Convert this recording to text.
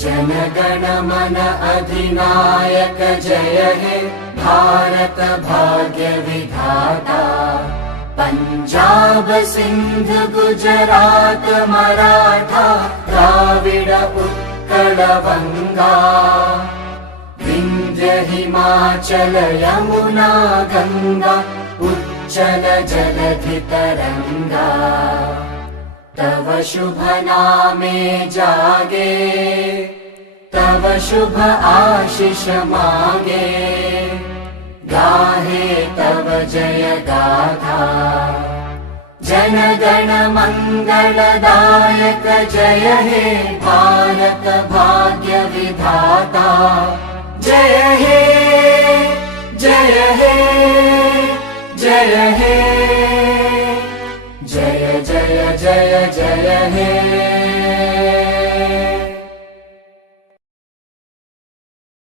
जनगण मन अधिनायक जय हे भारत भाग्य विधाता। पंजाब सिंध गुजरात मराठा द्राविड उत्कल बंगा। विंध्य हिमाचल यमुना गंगा उच्चल जलधि तरंगा। तव शुभ नामे जागे तव शुभ आशीष मागे। गाहे तव जय गाथा जनगण मंगलदायक जय हे भारत भाग्य